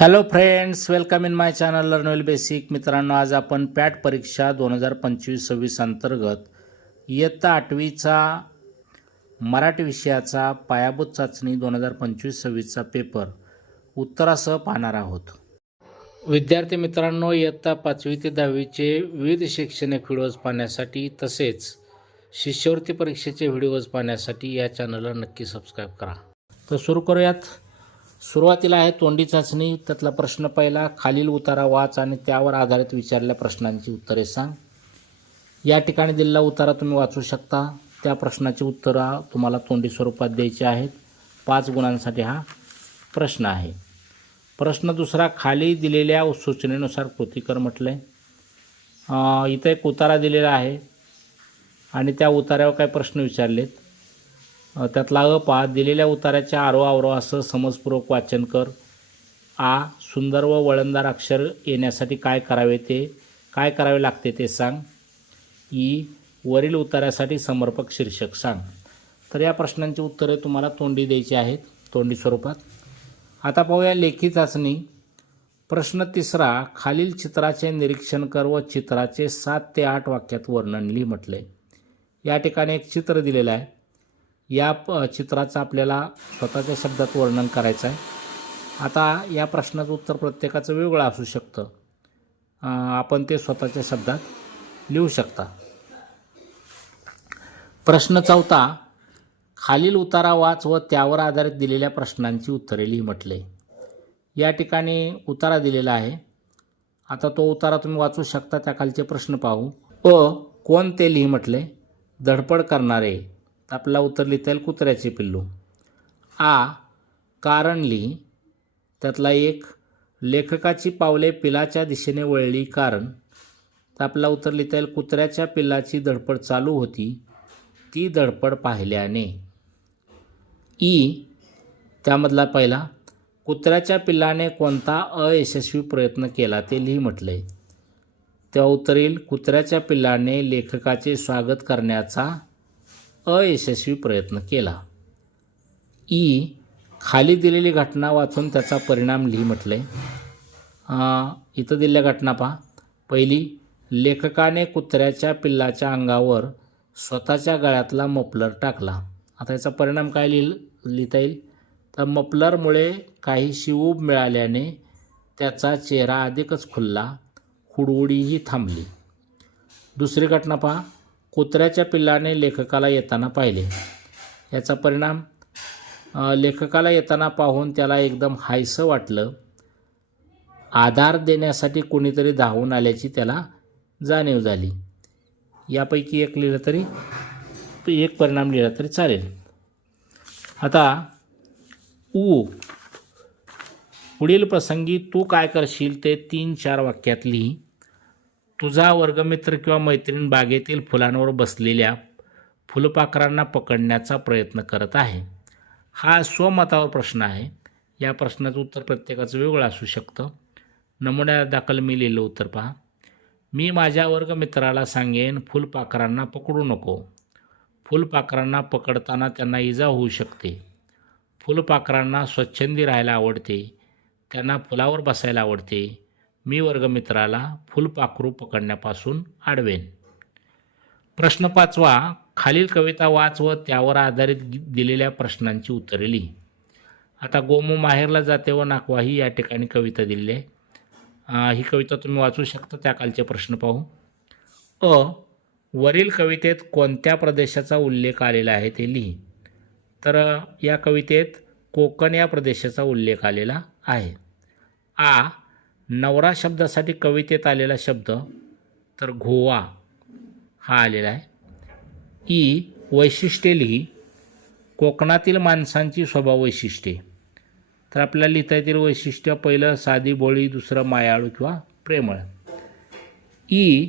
Hello friends, welcome in my channel learn well basic. मित्रांनो, आज आपण पॅट परीक्षा 2025-26 अंतर्गत इयत्ता 8वीचा मराठी विषयाचा पायाभूत चाचणी 2025-26चा पेपर उत्तरासह पाहणार आहोत. विद्यार्थी मित्रांनो, इयत्ता 5वी ते 10वीचे विविध शैक्षणिक व्हिडिओज पाहण्यासाठी तसेच शिष्यवृत्ती परीक्षेचे व्हिडिओज पाहण्यासाठी या चॅनलला नक्की सबस्क्राईब करा. तर सुरू करूयात. सुरुवातीला आहे तोंडी चाचणी. त्यातला प्रश्न पहिला, खालील उतारा वाच आणि त्यावर आधारित विचारलेल्या प्रश्नांची उत्तरे सांग. या ठिकाणी दिलेला उतारा तुम्ही वाचू शकता. त्या प्रश्नाची उत्तरं तुम्हाला तोंडी स्वरूपात द्यायची आहेत. 5 गुणांसाठी हा प्रश्न आहे. प्रश्न दुसरा, खाली दिलेल्या सूचनेनुसार कृती कर म्हटलं आहे. इथं एक उतारा दिलेला आहे आणि त्या उतार्यावर काही प्रश्न विचारलेत. त्यातला पहा, दिलेल्या उतार्याच्या आरोहासह समजपूर्वक वाचन कर. आ, सुंदर व वळणदार अक्षर येण्यासाठी काय करावे लागते ते सांग. ई, वरील उतार्यासाठी समर्पक शीर्षक सांग. तर या प्रश्नांची उत्तरे तुम्हाला तोंडी द्यायची आहेत, तोंडी स्वरूपात. आता पाहूया लेखी चाचणी. प्रश्न तिसरा, खालील चित्राचे निरीक्षण कर व चित्राचे 7 ते 8 वाक्यात वर्णन लिही म्हटले. या ठिकाणी एक चित्र दिलेलं आहे. या चित्राचं आपल्याला स्वतःच्या शब्दात वर्णन करायचं आहे. आता या प्रश्नाचं उत्तर प्रत्येकाचं वेगळं असू शकतं. आपण ते स्वतःच्या शब्दात लिहू शकता. प्रश्न चौथा, खालील उतारा वाच व त्यावर आधारित दिलेल्या प्रश्नांची उत्तरे लिही म्हटले. या ठिकाणी उतारा दिलेला आहे. आता तो उतारा तुम्ही वाचू शकता. त्या खालचे प्रश्न पाहू. कोण ते लिही म्हटले. धडपड करणारे. आपल्याला उत्तर लिहिता येईल कुत्र्याचे पिल्लू. आ, कारण लिही. त्यातला एक, लेखकाची पावले पिलाच्या दिशेने वळली कारण. तर आपल्याला उत्तर लिहिता येईल कुत्र्याच्या पिल्लाची धडपड चालू होती, ती धडपड पाहिल्याने. ई, त्यामधला पहिला, कुत्र्याच्या पिल्लाने कोणता अयशस्वी प्रयत्न केला ते लिही म्हटले. तेव्हा उत्तर येईल कुत्र्याच्या पिल्लाने लेखकाचे स्वागत करण्याचा अयशस्वी प्रयत्न केला. ई, खाली दिलेली घटना वाचून त्याचा परिणाम लिही म्हटले. इथं दिलेल्या घटना पहा. पहिली, लेखकाने कुत्र्याच्या पिल्लाच्या अंगावर स्वतःच्या गळ्यातला मफलर टाकला. आता याचा परिणाम काय लिहिता येईल. तर मफलरमुळे काहीशी ऊब मिळाल्याने त्याचा चेहरा अधिकच खुलला, हुडहुडीही थांबली. दुसरी घटना पहा, कुत्र्याच्या पिल्लाने लेखकाला येताना पाहिले. याचा परिणाम, लेखकाला येताना पाहून त्याला एकदम हायसं वाटलं. आधार देण्यासाठी कोणीतरी धावून आल्याची त्याला जाणीव झाली. यापैकी एक लिहिलं तरी, एक परिणाम लिहिला तरी चालेल. आता पुढील प्रसंगी तू काय करशील ते 3-4 वाक्यात लिही. तुझा वर्गमित्र किंवा मैत्रीण बागेतील फुलांवर बसलेल्या फुलपाखरांना पकडण्याचा प्रयत्न करत आहे. हा स्वमतावर प्रश्न आहे. या प्रश्नाचं उत्तर प्रत्येकाचं वेगळं असू शकतं. नमुन्यादाखल मी लिहिलं उत्तर पहा. मी माझ्या वर्गमित्राला सांगेन फुलपाखरांना पकडू नको. फुलपाखरांना पकडताना त्यांना इजा होऊ शकते. फुलपाखरांना स्वच्छंदी राहायला आवडते. त्यांना फुलावर बसायला आवडते. मी वर्गमित्राला फुलपाखरू पकडण्यापासून अडवेन. प्रश्न 5वा, खालील कविता वाच व त्यावर आधारित दिलेल्या प्रश्नांची उत्तरे लिही. आता गोमू माहेरला जाते व नाकवा ही या ठिकाणी कविता दिलेली आहे. ही कविता तुम्ही वाचू शकता. त्या खालचे प्रश्न पाहू. वरील कवितेत कोणत्या प्रदेशाचा उल्लेख आलेला आहे ते लिही. तर या कवितेत कोकण या प्रदेशाचा उल्लेख आलेला आहे. आ, नवरा शब्दासाठी कवितेत आलेला शब्द तर घोवा हा आलेला आहे. ई, वैशिष्ट्ये लिही. कोकणातील माणसांची स्वभाव वैशिष्ट्ये. तर आपल्याला लिहिता येतील वैशिष्ट्य, पहिलं साधी भोळी, दुसरं मायाळू किंवा प्रेमळ. ई,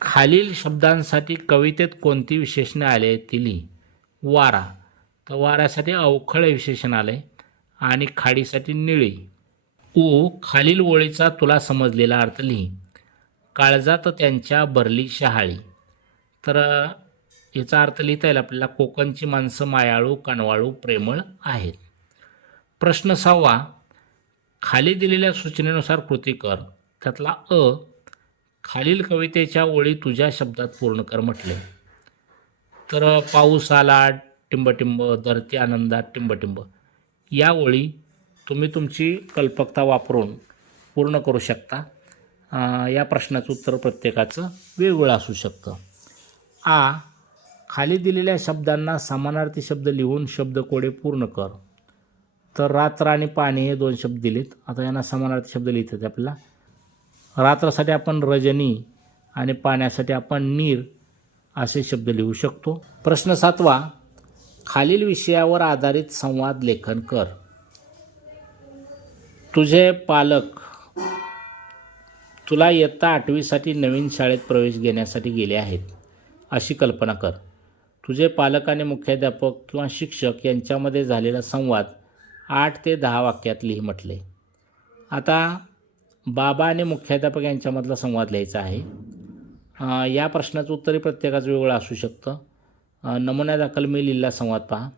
खालील शब्दांसाठी कवितेत कोणती विशेषणे आले ती लिही. वारा, तर वाऱ्यासाठी अवखळ विशेषण आलं आहे आणि खाडीसाठी निळी. खालील ओळीचा तुला समजलेला अर्थ लिही. काळजात त्यांच्या भरली शहाळी. तर याचा अर्थ लिहिता येईल आपल्याला कोकणची माणसं मायाळू, कणवाळू, प्रेमळ आहेत. प्रश्न 6वा, खाली दिलेल्या सूचनेनुसार कृती कर. त्यातला खालील कवितेच्या ओळी तुझ्या शब्दात पूर्ण कर म्हटले. तर पाऊस आला टिंबटिंब, धरती आनंदात टिंबटिंब, या ओळी तुम्ही तुमची कल्पकता वापरून पूर्ण करू शकता. या प्रश्नाचं उत्तर प्रत्येकाचं वेगवेगळं असू शकतं. खाली दिलेल्या शब्दांना समानार्थी शब्द लिहून शब्दकोडे पूर्ण कर. तर रात्र आणि पाणी हे 2 शब्द दिलेत. आता यांना समानार्थी शब्द लिहितात आपल्याला. रात्रासाठी आपण रजनी आणि पाण्यासाठी आपण नीर असे शब्द लिहू शकतो. प्रश्न 7वा, खालील विषयावर आधारित संवाद लेखन कर. तुझे पालक तुला इयत्ता 8वीसाठी नवीन शाळेत प्रवेश घेण्यासाठी गेले आहेत अशी कल्पना कर. तुझे पालक आणि मुख्याध्यापक किंवा शिक्षक यांच्यामध्ये झालेला संवाद 8 ते 10 वाक्यात लिही म्हटले. आता बाबा आणि मुख्याध्यापक यांच्यामधला संवाद लिहायचा आहे. या प्रश्नाचं उत्तरही प्रत्येकाचं वेगळं असू शकतं. नमुन्यादाखल मी लिहिलेला संवाद पहा.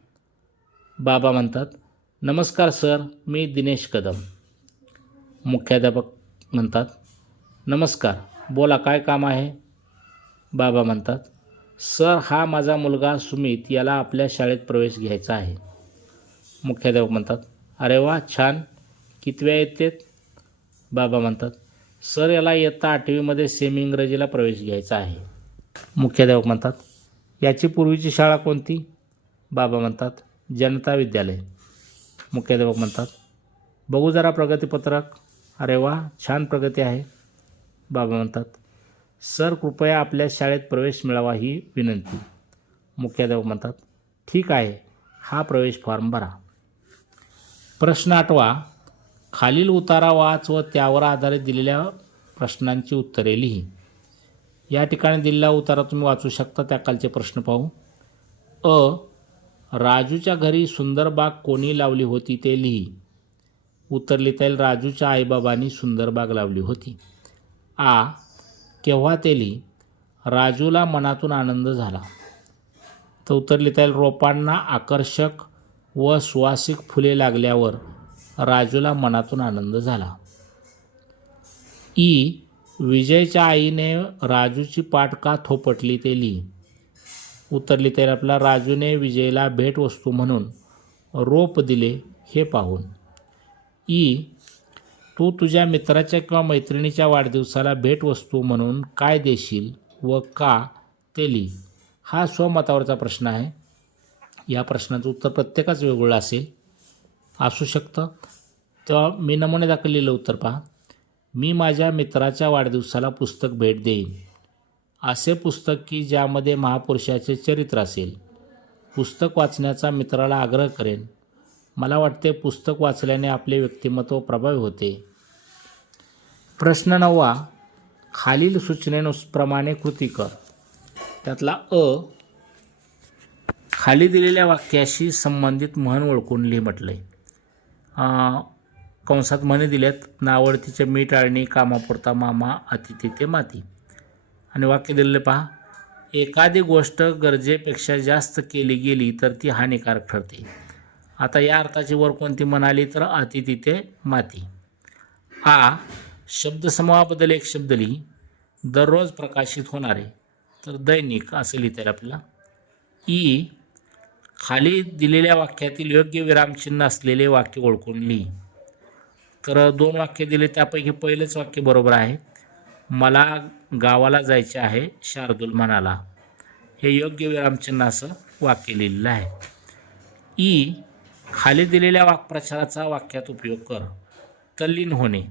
बाबा म्हणतात, नमस्कार सर, मी दिनेश कदम. मुख्याध्यापक म्हणतात, नमस्कार, बोला काय काम आहे. बाबा म्हणतात, सर, हा माझा मुलगा सुमित, याला आपल्या शाळेत प्रवेश घ्यायचा आहे. मुख्याध्यापक म्हणतात, अरे वा, छान, कितव्या येतेत. बाबा म्हणतात, सर, याला इयत्ता 8वीमध्ये सेमी इंग्रजीला प्रवेश घ्यायचा आहे. मुख्याध्यापक म्हणतात, याची पूर्वीची शाळा कोणती. बाबा म्हणतात, जनता विद्यालय. मुख्याध्यापक म्हणतात, बघू जरा प्रगतीपत्रक. अरे वा, छान प्रगती आहे. बाबा म्हणतात, सर, कृपया आपल्या शाळेत प्रवेश मिळावा ही विनंती. मुख्याध्यापक म्हणतात, ठीक आहे, हा प्रवेश फॉर्म भरा. प्रश्न 8वा, खालील उतारा वाच व त्यावर आधारित दिलेल्या प्रश्नांची उत्तरे लिही. या ठिकाणी दिलेला उतारा तुम्ही वाचू शकता. त्याखालचे प्रश्न पाहू. राजूच्या घरी सुंदर बाग कोणी लावली होती ते लिही. उत्तर लिहिता येईल, राजूच्या आईबाबांनी सुंदर बाग लावली होती. केव्हा ते लिही. राजूला मनातून आनंद झाला. तर उत्तर लिहिता येईल, रोपांना आकर्षक व सुवासिक फुले लागल्यावर राजूला मनातून आनंद झाला. विजयच्या आईने राजूची पाठ का थोपटली ते लिही. उत्तर लिहिता येईल आपला, राजूने विजयला भेटवस्तू म्हणून रोप दिले हे पाहून. तू तुझ्या मित्राच्या किंवा मैत्रिणीच्या वाढदिवसाला भेटवस्तू म्हणून काय देशील व का ते लिही. हा स्वमतावरचा प्रश्न आहे. या प्रश्नाचं उत्तर प्रत्येकाच वेगवेगळं असू शकतं. तेव्हा मी नमुने दाखवलेलं उत्तर पहा. मी माझ्या मित्राच्या वाढदिवसाला पुस्तक भेट देईन. असे पुस्तक की ज्यामध्ये महापुरुषाचे चरित्र असेल. पुस्तक वाचण्याचा मित्राला आग्रह करेन. मला वाटते पुस्तक वाचल्याने आपले व्यक्तिमत्व प्रभावी होते. प्रश्न 9वा, खालील सूचनेप्रमाणे कृती कर. त्यातला खाली दिलेल्या वाक्याशी संबंधित म्हण ओळखून लिही म्हटलंय. कंसात म्हणी दिल्यात, नावडतीचे मीठ आळणी, कामापुरता मामा, अति तेथे माती. आणि वाक्य दिलेले पहा. एखादी गोष्ट गरजेपेक्षा जास्त केली गेली तर ती हानिकारक ठरते. आता या अर्थाची वर कोणती म्हणाली तर अति तिथे माती. शब्दसमूहाबद्दल एक शब्द लिही. दररोज प्रकाशित होणारे, तर दैनिक असं लिहिता येईल आपल्याला. खाली दिलेल्या वाक्यातील योग्य विरामचिन्ह असलेले वाक्य ओळखून लिही. तर 2 वाक्य दिले, त्यापैकी पहिलेच वाक्य बरोबर आहे. मला गावाला जायचे आहे, शार्दूल म्हणाला. हे योग्य विरामचिन्ह असं वाक्य लिहिलेलं आहे. खाली दिलेल्या वाक्प्रचाराचा वाक्यात उपयोग कर. तल्लीन होणे.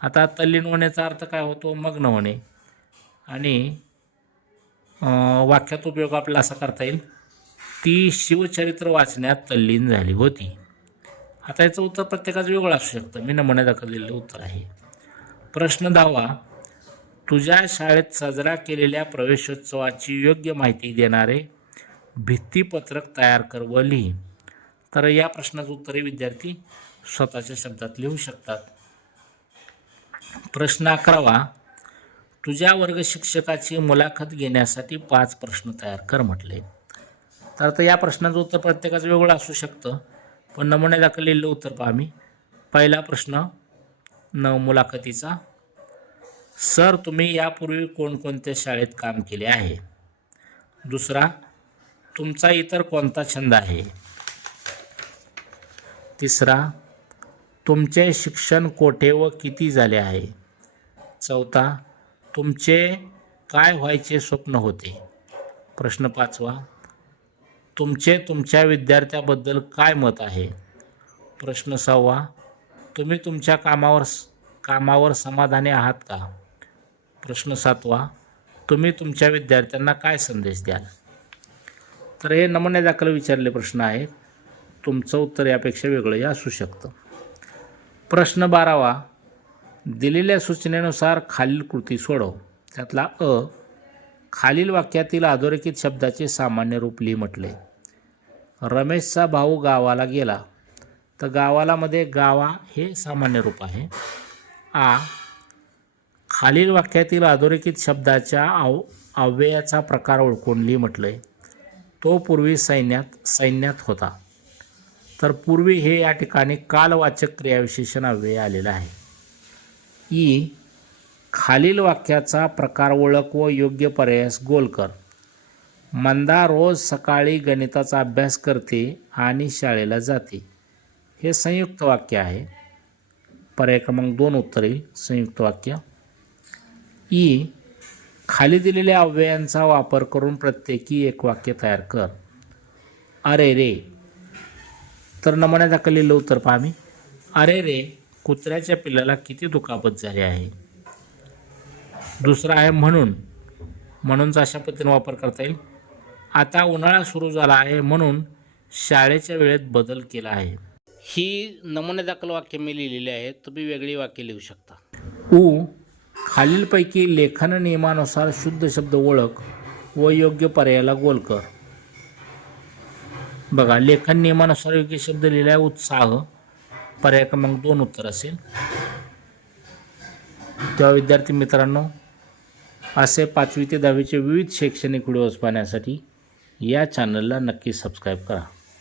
आता तल्लीन होण्याचा अर्थ काय होतो, मग्न होणे. आणि वाक्यात उपयोग आपल्याला असा करता येईल, ती शिवचरित्र वाचण्यात तल्लीन झाली होती. आता याचं उत्तर प्रत्येकाचं वेगळं असू शकतं. मी नमुन्यात दाखवलेलं उत्तर आहे. प्रश्न 10वा, तुझ्या शाळेत साजरा केलेल्या प्रवेशोत्सवाची योग्य माहिती देणारे भित्तीपत्रक तयार कर व लिही. तर या प्रश्नाचं उत्तरही विद्यार्थी स्वतःच्या शब्दात लिहू शकतात. प्रश्न 11वा, तुझ्या वर्ग शिक्षकाची मुलाखत घेण्यासाठी 5 प्रश्न तयार कर म्हटले. तर आता या प्रश्नाचं उत्तर प्रत्येकाचं वेगळं असू शकतं. पण नमुन्यात दाखवलेलं उत्तर पहा. मी पहिला प्रश्न मुलाखतीचा. सर, तुम्ही यापूर्वी कोणकोणत्या शाळेत काम केले आहे? दुसरा, तुमचा इतर कोणता छंद आहे? तिसरा, तुमचे शिक्षण कोठे व किती झाले आहे? चौथा, तुमचे काय व्हायचे स्वप्न होते? प्रश्न पाचवा, तुमचे तुमच्या विद्यार्थ्याबद्दल काय मत आहे? प्रश्न सहावा, तुम्ही तुमच्या कामावर समाधानी आहात का? प्रश्न सातवा, तुम्ही तुमच्या विद्यार्थ्यांना काय संदेश द्याल? तर हे नमुन्यादाखल विचारलेले प्रश्न आहेत. तुमचं उत्तर यापेक्षा वेगळंही असू शकतं. प्रश्न 12वा, दिलेल्या सूचनेनुसार खालील कृती सोडव. त्यातला खालील वाक्यातील अधोरेखित शब्दाचे सामान्य रूप लिही म्हटले. रमेशचा भाऊ गावाला गेला. तर गावाला मध्ये गावा हे सामान्य रूप आहे. खालील वाक्यातील अधोरेखित शब्दाच्या अव्ययाचा प्रकार ओळखून लिही म्हटलंय. तो पूर्वी सैन्यात होता. तर पूर्वी हे या ठिकाणी कालवाचक क्रियाविशेषण अव्यय आलेलं आहे. खालील वाक्याचा प्रकार ओळख व योग्य पर्यायास गोल कर. मंदा रोज सकाळी गणिताचा अभ्यास करते आणि शाळेला जाते. हे संयुक्त वाक्य आहे. पर्याय क्रमांक 2 उत्तर येईल, संयुक्त वाक्य. खाली दिलेल्या अव्ययांचा वापर करून प्रत्येकी एक वाक्य तयार कर. अरे रे. तर नमुन्यादाखल लिहिलं उत्तर पहा मी. अरे रे, कुत्र्याच्या पिल्लाला किती दुखापत झाली आहे. दुसरा आहे म्हणूनचा अशा पद्धतीने वापर करता येईल. आता उन्हाळा सुरू झाला आहे म्हणून शाळेच्या वेळेत बदल केला आहे. ही नमुन्यादाखल वाक्य मी लिहिलेली आहेत. तुम्ही वेगळी वाक्य लिहू शकता. खालीलपैकी लेखन नियमानुसार शुद्ध शब्द ओळख व योग्य पर्यायाला गोल कर. बघा, लेखन नियमानुसार योग्य शब्द लिहिला आहे उत्साह. पर्याय क्रमांक 2 उत्तर असेल. तेव्हा विद्यार्थी मित्रांनो, असे 5वी ते 10वीचे विविध शैक्षणिक व्हिडिओज पाहण्यासाठी या चॅनलला नक्की सबस्क्राईब करा.